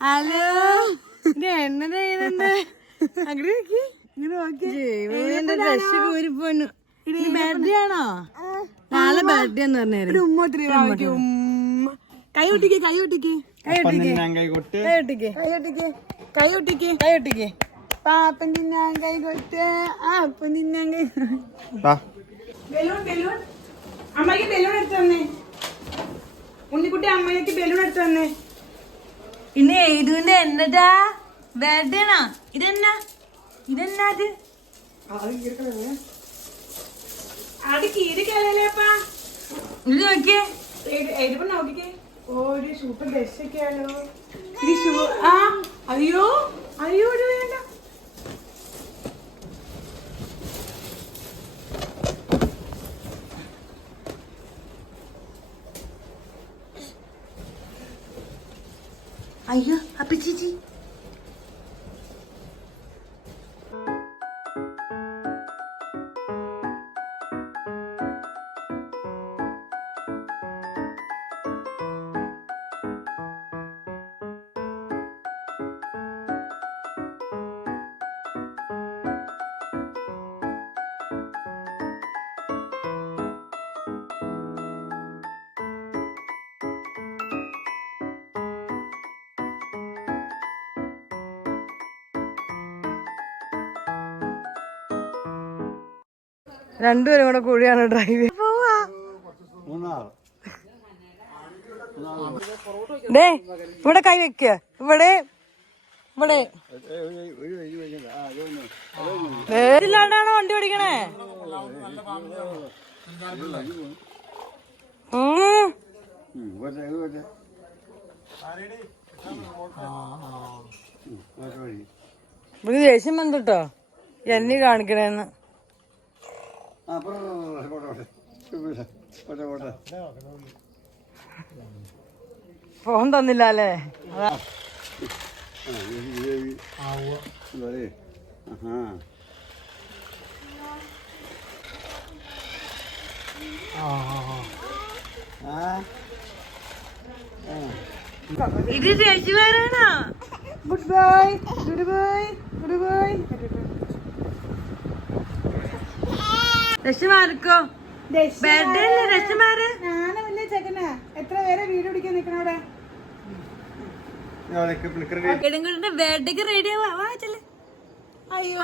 Hello എന്നതാ അങ്ങോട്ട് dress കോരിപ്പോന്നു. Birthday ആണോ? നാളെ ബർത്ത്ഡേ എന്ന് പറഞ്ഞു. കൈ ഒട്ടിക്ക് കൈ ഒട്ടിക്ക് കൈ ഒട്ടിക്ക് കൈ ഒട്ടിക്ക് കൈ ഒട്ടിക്ക് കൈ ഒട്ടിക്ക് കൈ ഒട്ടിക്ക്. പാപ്പൻ തിന്നാൻ കൈ കൊട്ട്. അപ്പൻ തിന്നാൻ കൈ. ബലൂൺ ബലൂൺ അമ്മയ്ക്ക് ബലൂൺ എടുത്തു തന്നേ. ഉണ്ണിക്കുട്ടി അമ്മയ്ക്ക് ബലൂൺ എടുത്തു തന്നേ. ഇന്ന് എഴുതുവിന്റെ എന്നതാ ബർത്ത്ഡേ ആണോ? ഇതെന്നാ ഇതെന്നാ അത് കീരിക്കല്ലേപ്പാ. ഇത് നോക്കിയേ എഴുതുമ്പോ നോക്കിക്കേ. ഒരു സൂപ്പർ ഡ്രസ്സൊക്കെയാണോ ഇത്? ഷൂ ആ അയ്യോ അയ്യോ ഇത് വേണ്ട. അയ്യോ അപ്പ ചേച്ചി രണ്ടുപേരും കൂടെ കൂടിയാണ് ഡ്രൈവ്. ഇവിടെ കൈ വെക്ക. ഇവിടെ ഇവിടെ ാണോ വണ്ടി ഓടിക്കണേ? ഇവിടെ ദേഷ്യം വന്നിട്ടോ എന്നെ കാണിക്കണേന്ന്. ഫോൺ തന്നില്ല അല്ലേ? ഇത് ചേച്ചിമാരാണോ? Good bye good bye good bye. രക്ഷമാർക്കോ ബർത്ത്ഡേ അല്ലേ? രക്ഷമാര് ഞാനും വലിയ ചെക്കനാ. എത്ര പേരെ വീഡിയോ പിടിക്കാൻ നിക്കണവിടെ? എടുങ്ങളുടെ ബർത്ത്ഡേക്ക് റെഡി ആവാ. അയ്യോ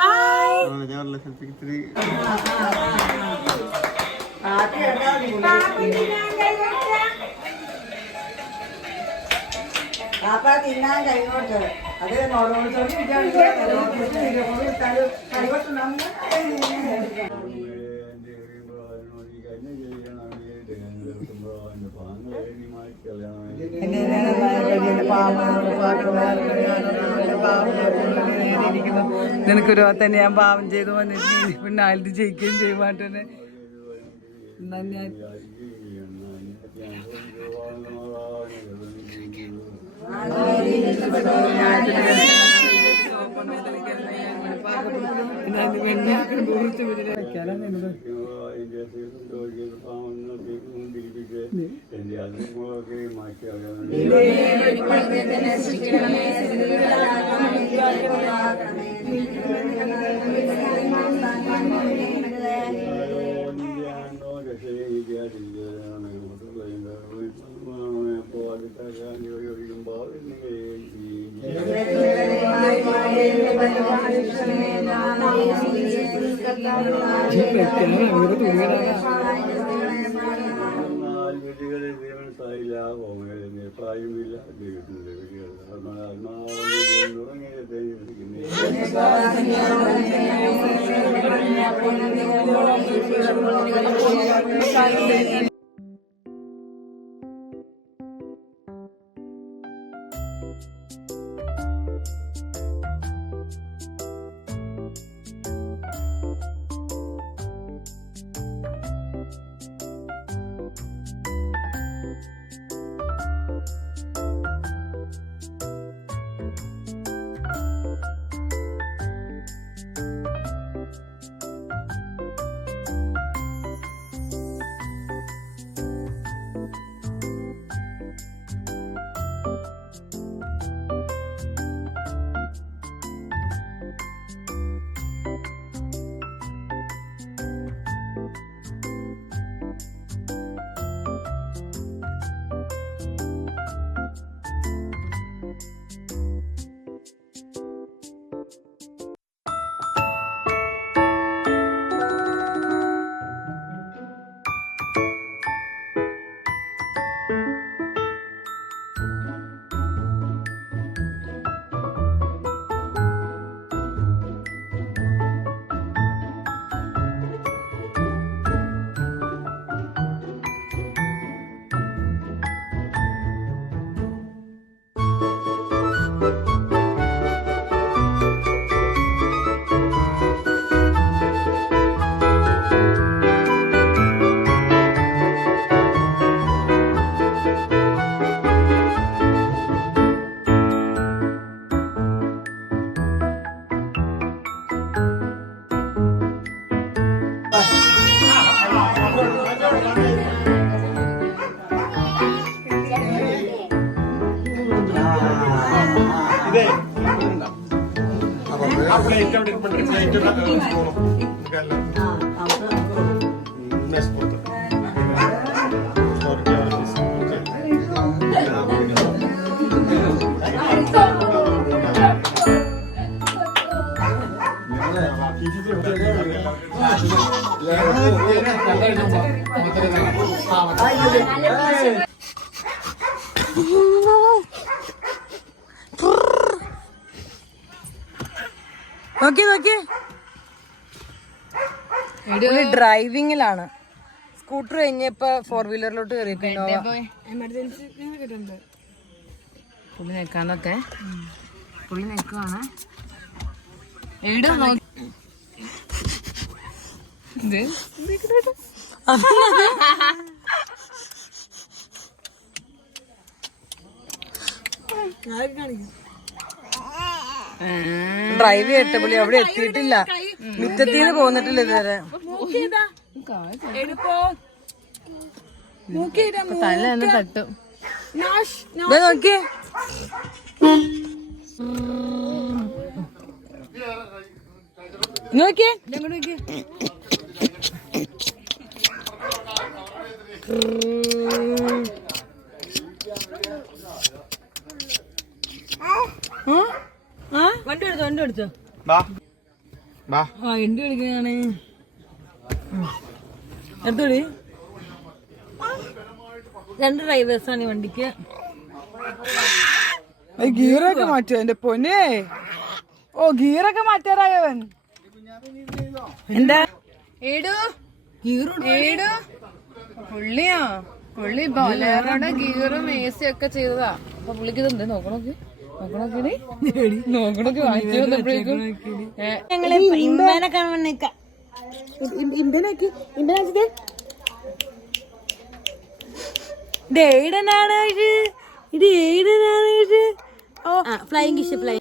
പാപ്പ തിന്നാൻ കൈകോട്ട്. അത് നിനക്കൊരു തന്നെ ഞാൻ പാവം ചെയ്തു വന്നിട്ട് പിന്നെ ആയിട്ട് ജയിക്കുകയും ചെയ്യുമാട്ടെ. നോക്കി നോക്കി ഡ്രൈവിങ്ങിലാണ്. സ്കൂട്ടർ കഴിഞ്ഞപ്പോ 4 വീലറിലോട്ട് കയറിയിട്ടുണ്ടോ? പുള്ളി നിൽക്കാന്നൊക്കെ പുള്ളി നിൽക്കുവാണ്. ഡ്രൈവ് ചെയ്തിട്ട് പുള്ളി അവിടെ എത്തിയിട്ടില്ല, മുറ്റത്തിന്ന് പോന്നിട്ടില്ല ഇതുവരെ. തല തന്നെ തട്ടും. നോക്കിയേ നോക്കിയേ വണ്ടി എടുത്തോ എന്റെ വിളിക്കാണ്. എടുത്തോടി. 2 ഡ്രൈവേഴ്സാണ് ഈ വണ്ടിക്ക്. ഗീറൊക്കെ മാറ്റുക എന്റെ പൊന്നെ. ഓ ഗീറൊക്കെ മാറ്റാറായവൻ. എന്താ പുള്ളിയാ പുള്ളി ബോലേറോടെ ഗീറും AC ഒക്കെ ചെയ്തതാ. അപ്പൊ പുള്ളിക്ക് ഇതെന്ത് നോക്കണോക്ക് വാങ്ങിച്ചു വന്നപ്പോഴേക്കും ഞങ്ങള് ഇമ്പനെ കാണാൻ നിക്കാം. ഇമ്പനാക്കി ഇമ്പനാക്കിട്ട് ഇത് എയ്ഡനാണ് ഇത് എയ്ഡനാണ് ഇത്. ഓ ഫ്ലൈയിങ് കിഷ് ഫ്ലൈ